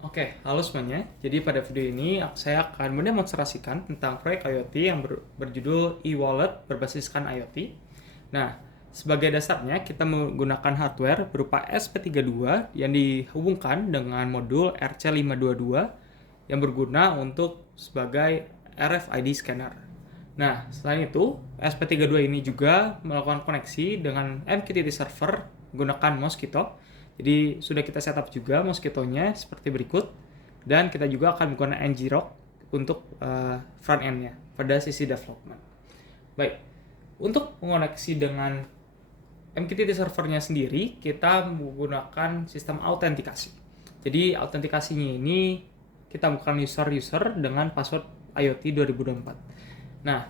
Oke, halo semuanya. Jadi pada video ini saya akan mendemonstrasikan tentang proyek IoT yang berjudul e-wallet berbasiskan IoT. Nah, sebagai dasarnya kita menggunakan hardware berupa SP32 yang dihubungkan dengan modul RC522 yang berguna untuk sebagai RFID scanner. Nah, selain itu, SP32 ini juga melakukan koneksi dengan MQTT server menggunakan Mosquitto. Jadi sudah kita setup juga Mosquitto-nya seperti berikut, dan kita juga akan menggunakan ngrok untuk front end-nya pada sisi development. Baik, untuk mengoneksi dengan MQTT servernya sendiri, kita menggunakan sistem autentikasi. Jadi autentikasinya ini kita bukan user dengan password IoT 2024. Nah,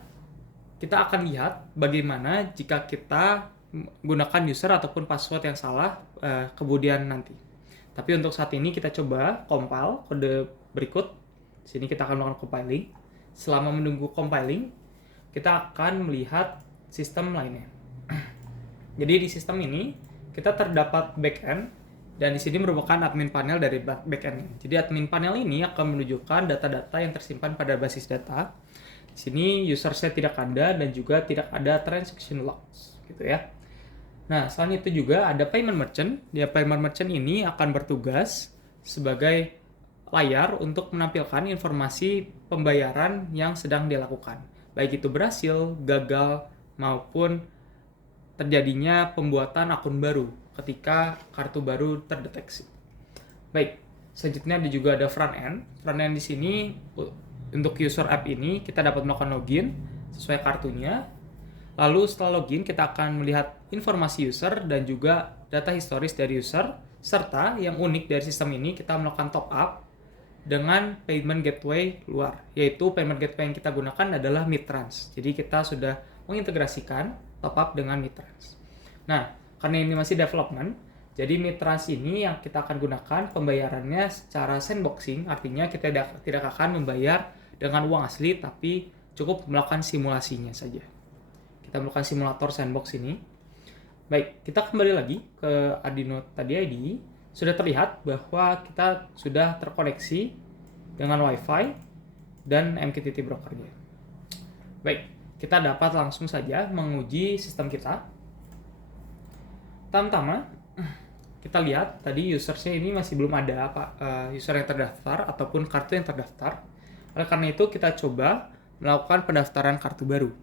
kita akan lihat bagaimana jika kita menggunakan user ataupun password yang salah kemudian nanti. Tapi untuk saat ini kita coba compile kode berikut. Di sini kita akan melakukan compiling. Selama menunggu compiling, kita akan melihat sistem lainnya. Jadi di sistem ini kita terdapat backend, dan di sini merupakan admin panel dari backend. Jadi admin panel ini akan menunjukkan data-data yang tersimpan pada basis data. Di sini user set tidak ada dan juga tidak ada transaction logs, gitu ya. Nah, selain itu juga ada payment merchant. Dia payment merchant ini akan bertugas sebagai layar untuk menampilkan informasi pembayaran yang sedang dilakukan. Baik itu berhasil, gagal, maupun terjadinya pembuatan akun baru ketika kartu baru terdeteksi. Baik, selanjutnya juga ada front end. Front end di sini untuk user app ini kita dapat melakukan login sesuai kartunya. Lalu setelah login kita akan melihat informasi user dan juga data historis dari user, serta yang unik dari sistem ini kita melakukan top up dengan payment gateway luar, yaitu payment gateway yang kita gunakan adalah Midtrans. Jadi kita sudah mengintegrasikan top up dengan Midtrans. Nah, karena ini masih development, jadi Midtrans ini yang kita akan gunakan pembayarannya secara sandboxing, artinya kita tidak akan membayar dengan uang asli, tapi cukup melakukan simulasinya saja. Kita melakukan simulator sandbox ini. Baik, kita kembali lagi ke Arduino tadi ID. Sudah terlihat bahwa kita sudah terkoneksi dengan WiFi dan MQTT brokernya. Baik, kita dapat langsung saja menguji sistem kita. Pertama, kita lihat tadi usernya ini masih belum ada user yang terdaftar ataupun kartu yang terdaftar. Oleh karena itu kita coba melakukan pendaftaran kartu baru.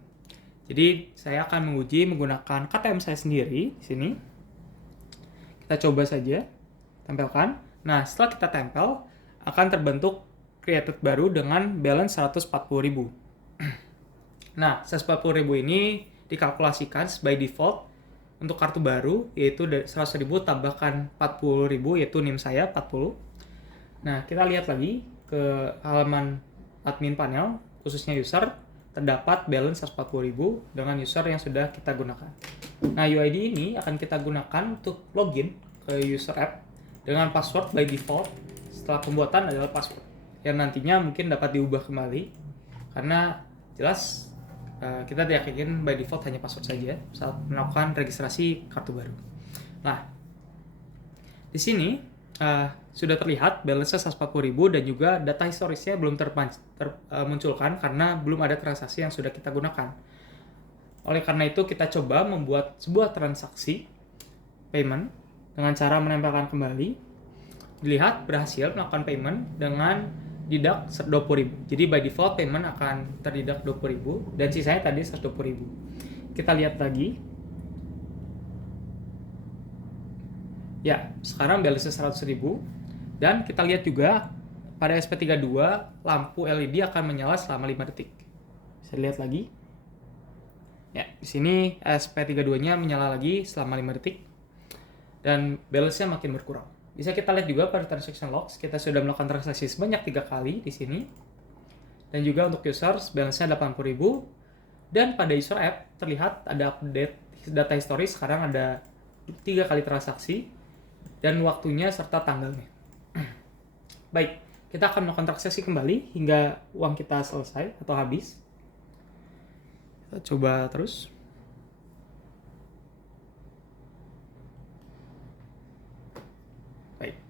Jadi saya akan menguji menggunakan KTM saya sendiri di sini. Kita coba saja tempelkan. Nah, setelah kita tempel akan terbentuk created baru dengan balance 140.000. Nah, 140.000 ini dikalkulasikan by default untuk kartu baru, yaitu 100.000 tambahkan 40.000, yaitu NIM saya 40. Nah, kita lihat lagi ke halaman admin panel, khususnya user, terdapat balance 140.000 dengan user yang sudah kita gunakan. Nah, UID ini akan kita gunakan untuk login ke user app dengan password by default setelah pembuatan adalah password yang nantinya mungkin dapat diubah kembali, karena jelas kita tidak ingin by default hanya password saja saat melakukan registrasi kartu baru. Nah, di sini sudah terlihat balance 140.000 dan juga data historisnya belum termunculkan karena belum ada transaksi yang sudah kita gunakan. Oleh karena itu kita coba membuat sebuah transaksi payment dengan cara menempelkan kembali. Dilihat berhasil melakukan payment dengan deduct 20.000. Jadi by default payment akan terdeduct 20.000 dan sisanya tadi 120.000. Kita lihat lagi. Ya, sekarang balance 100.000. Dan kita lihat juga pada SP32 lampu LED akan menyala selama 5 detik. Bisa lihat lagi. Ya, di sini SP32-nya menyala lagi selama 5 detik. Dan balance-nya makin berkurang. Bisa kita lihat juga pada transaction logs, kita sudah melakukan transaksi sebanyak 3 kali di sini. Dan juga untuk users, balance-nya 80.000. Dan pada user app, terlihat ada update data historis, sekarang ada 3 kali transaksi, dan waktunya serta tanggalnya. Baik, kita akan melakukan transaksi kembali hingga uang kita selesai atau habis. Kita coba terus. Baik.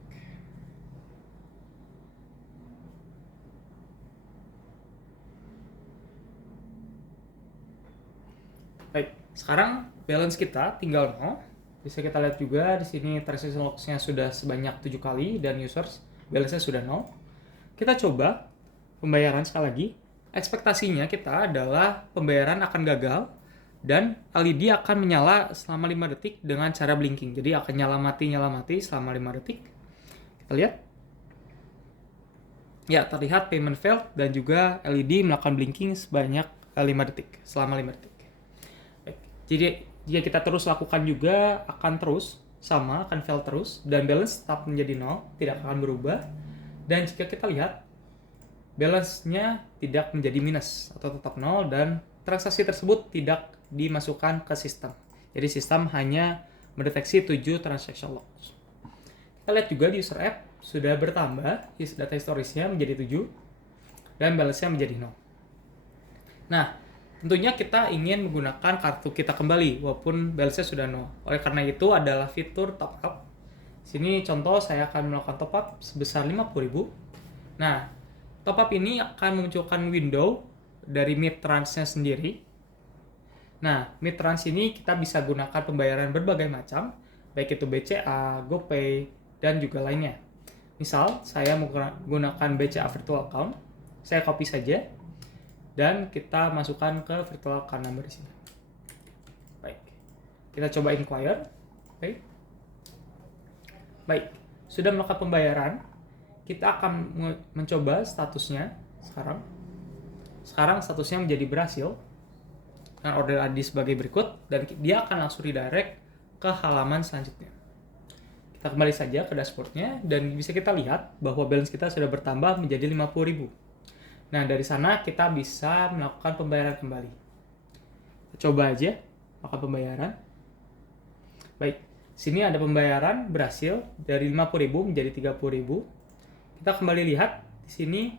Baik, sekarang balance kita tinggal 0. Bisa kita lihat juga di sini transaction loss-nya sudah sebanyak 7 kali dan users balance-nya sudah 0. Kita coba pembayaran sekali lagi. Ekspektasinya kita adalah pembayaran akan gagal dan LED akan menyala selama 5 detik dengan cara blinking. Jadi akan nyala mati selama 5 detik. Kita lihat. Ya, terlihat payment failed dan juga LED melakukan blinking sebanyak 5 detik, selama 5 detik. Baik. Jadi jika kita terus lakukan juga akan terus sama, akan fail terus dan balance tetap menjadi 0, tidak akan berubah. Dan jika kita lihat balance-nya tidak menjadi minus atau tetap 0 dan transaksi tersebut tidak dimasukkan ke sistem. Jadi sistem hanya mendeteksi 7 transaction loss. Kita lihat juga di user app sudah bertambah data historisnya menjadi 7 dan balance-nya menjadi 0. Nah, tentunya kita ingin menggunakan kartu kita kembali walaupun balance-nya sudah 0. Oleh karena itu adalah fitur top up. Sini contoh saya akan melakukan top up sebesar 50.000. Nah, top up ini akan memunculkan window dari Midtrans-nya sendiri. Nah, Midtrans ini kita bisa gunakan pembayaran berbagai macam, baik itu BCA, GoPay, dan juga lainnya. Misal, saya menggunakan BCA Virtual Account, saya copy saja, dan kita masukkan ke Virtual Account number di sini. Baik, kita coba inquire. Baik, sudah melakukan pembayaran, kita akan mencoba statusnya sekarang. Sekarang statusnya menjadi berhasil, dengan order ID sebagai berikut, dan dia akan langsung redirect ke halaman selanjutnya. Kita kembali saja ke dashboardnya dan bisa kita lihat bahwa balance kita sudah bertambah menjadi 50.000. Nah, dari sana kita bisa melakukan pembayaran kembali. Kita coba aja melakukan pembayaran. Baik, sini ada pembayaran berhasil dari 50.000 menjadi 30.000. Kita kembali lihat di sini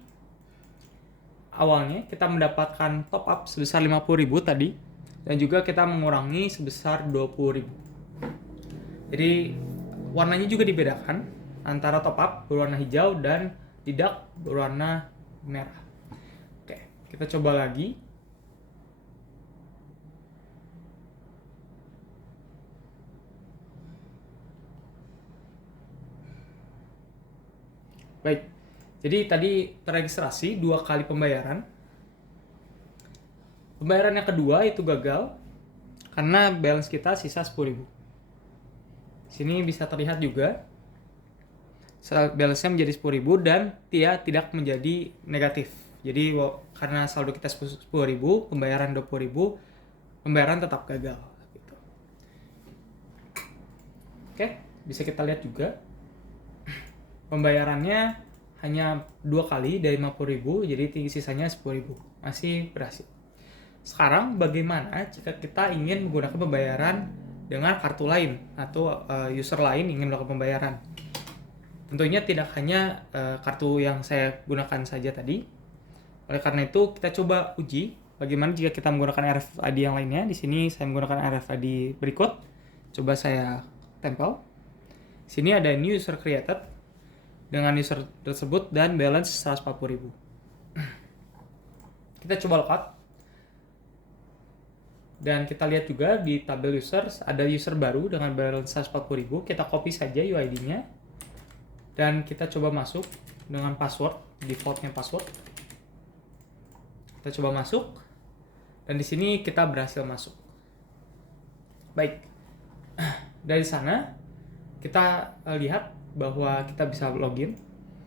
awalnya kita mendapatkan top up sebesar 50.000 tadi dan juga kita mengurangi sebesar 20.000. Jadi warnanya juga dibedakan antara top up berwarna hijau dan deduct berwarna merah. Oke, kita coba lagi. Baik, jadi tadi terregistrasi 2 kali pembayaran. Pembayaran yang kedua itu gagal karena balance kita sisa 10.000. Sini bisa terlihat juga balance-nya menjadi 10.000 dan dia tidak menjadi negatif. Jadi karena saldo kita 10.000, pembayaran 20.000, pembayaran tetap gagal. Gitu. Oke, bisa kita lihat juga pembayarannya hanya 2 kali dari 50.000, jadi sisanya 10.000. Masih berhasil. Sekarang bagaimana jika kita ingin menggunakan pembayaran dengan kartu lain atau user lain ingin melakukan pembayaran? Tentunya tidak hanya kartu yang saya gunakan saja tadi. Oleh karena itu kita coba uji bagaimana jika kita menggunakan RFID yang lainnya. Di sini saya menggunakan RFID berikut. Coba saya tempel. Sini ada new user created dengan user tersebut dan balance 140.000. Kita coba lookout. Dan kita lihat juga di tabel users ada user baru dengan balance 140.000. Kita copy saja UID-nya dan kita coba masuk dengan password, defaultnya password. Kita coba masuk dan di sini kita berhasil masuk. Baik, dari sana kita lihat bahwa kita bisa login.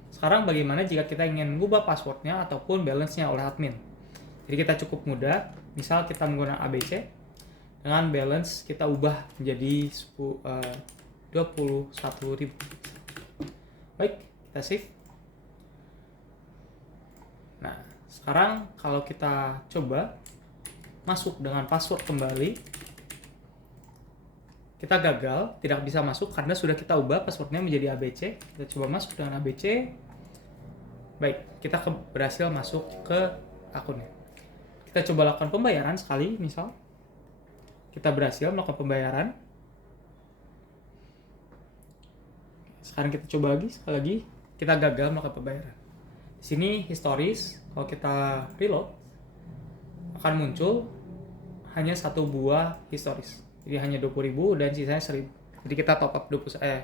Sekarang bagaimana jika kita ingin mengubah passwordnya ataupun balance-nya oleh admin? Jadi kita cukup mudah. Misal kita menggunakan ABC dengan balance kita ubah menjadi 21.000. Baik, kita save. Nah, sekarang kalau kita coba masuk dengan password kembali, kita gagal, tidak bisa masuk karena sudah kita ubah passwordnya menjadi ABC. Kita coba masuk dengan ABC. Baik, kita berhasil masuk ke akunnya. Kita coba lakukan pembayaran sekali, misal. Kita berhasil melakukan pembayaran. Sekarang kita coba lagi, sekali lagi. Kita gagal melakukan pembayaran. Di sini historis, kalau kita reload, akan muncul hanya satu buah historis. Jadi hanya 20.000 dan sisanya 1.000. Jadi kita top up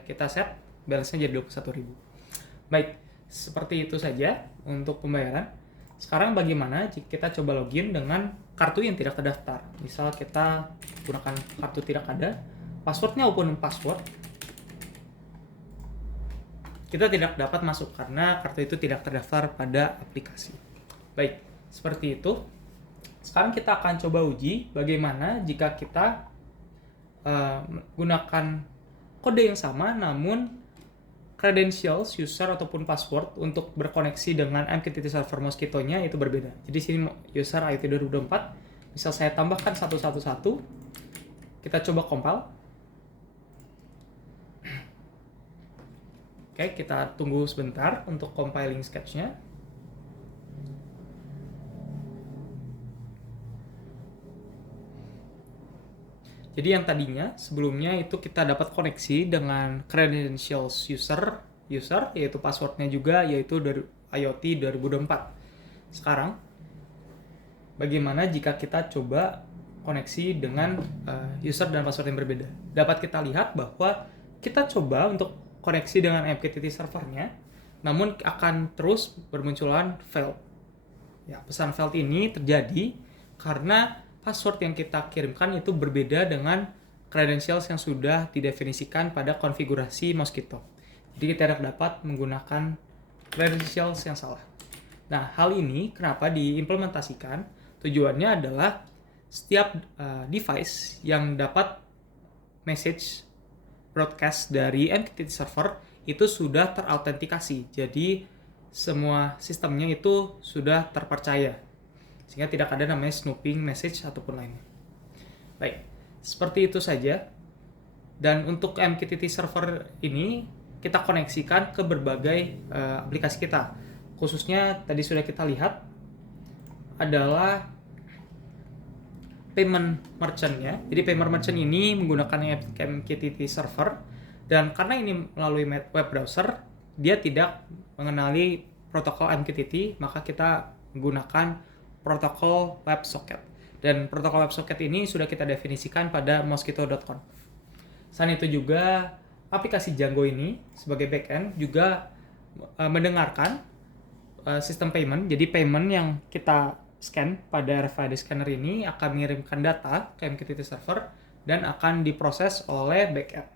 kita set balance-nya jadi 21.000. Baik, seperti itu saja untuk pembayaran. Sekarang bagaimana jika kita coba login dengan kartu yang tidak terdaftar? Misal kita gunakan kartu tidak ada, passwordnya open password, kita tidak dapat masuk karena kartu itu tidak terdaftar pada aplikasi. Baik, seperti itu. Sekarang kita akan coba uji bagaimana jika kita gunakan kode yang sama namun credentials, user ataupun password untuk berkoneksi dengan MQTT server Mosquito-nya itu berbeda. Jadi sini user IoT 2024, misal saya tambahkan 111, kita coba compile. Oke, kita tunggu sebentar untuk compiling sketch-nya. Jadi yang tadinya sebelumnya itu kita dapat koneksi dengan credentials user yaitu passwordnya juga yaitu dari IoT 2024. Sekarang bagaimana jika kita coba koneksi dengan user dan password yang berbeda? Dapat kita lihat bahwa kita coba untuk koneksi dengan MQTT servernya, namun akan terus bermunculan failed. Ya, pesan failed ini terjadi karena password yang kita kirimkan itu berbeda dengan credentials yang sudah didefinisikan pada konfigurasi Mosquito. Jadi kita tidak dapat menggunakan credentials yang salah. Nah, hal ini kenapa diimplementasikan? Tujuannya adalah setiap device yang dapat message broadcast dari MQTT server itu sudah terautentikasi. Jadi semua sistemnya itu sudah terpercaya. Sehingga tidak ada namanya snooping message ataupun lainnya. Baik, seperti itu saja. Dan untuk MQTT server ini kita koneksikan ke berbagai aplikasi kita. Khususnya tadi sudah kita lihat adalah payment merchant-nya. Jadi payment merchant ini menggunakan MQTT server dan karena ini melalui web browser, dia tidak mengenali protokol MQTT, maka kita menggunakan protokol WebSocket. Dan protokol WebSocket ini sudah kita definisikan pada mosquito.conf. Selain itu juga aplikasi Django ini sebagai backend juga mendengarkan sistem payment. Jadi payment yang kita scan pada RFID scanner ini akan mengirimkan data ke MQTT server dan akan diproses oleh backend.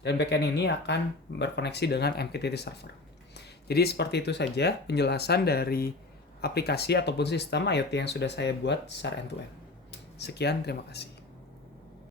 Dan backend ini akan berkoneksi dengan MQTT server. Jadi seperti itu saja penjelasan dari aplikasi ataupun sistem IoT yang sudah saya buat secara end-to-end. Sekian, terima kasih.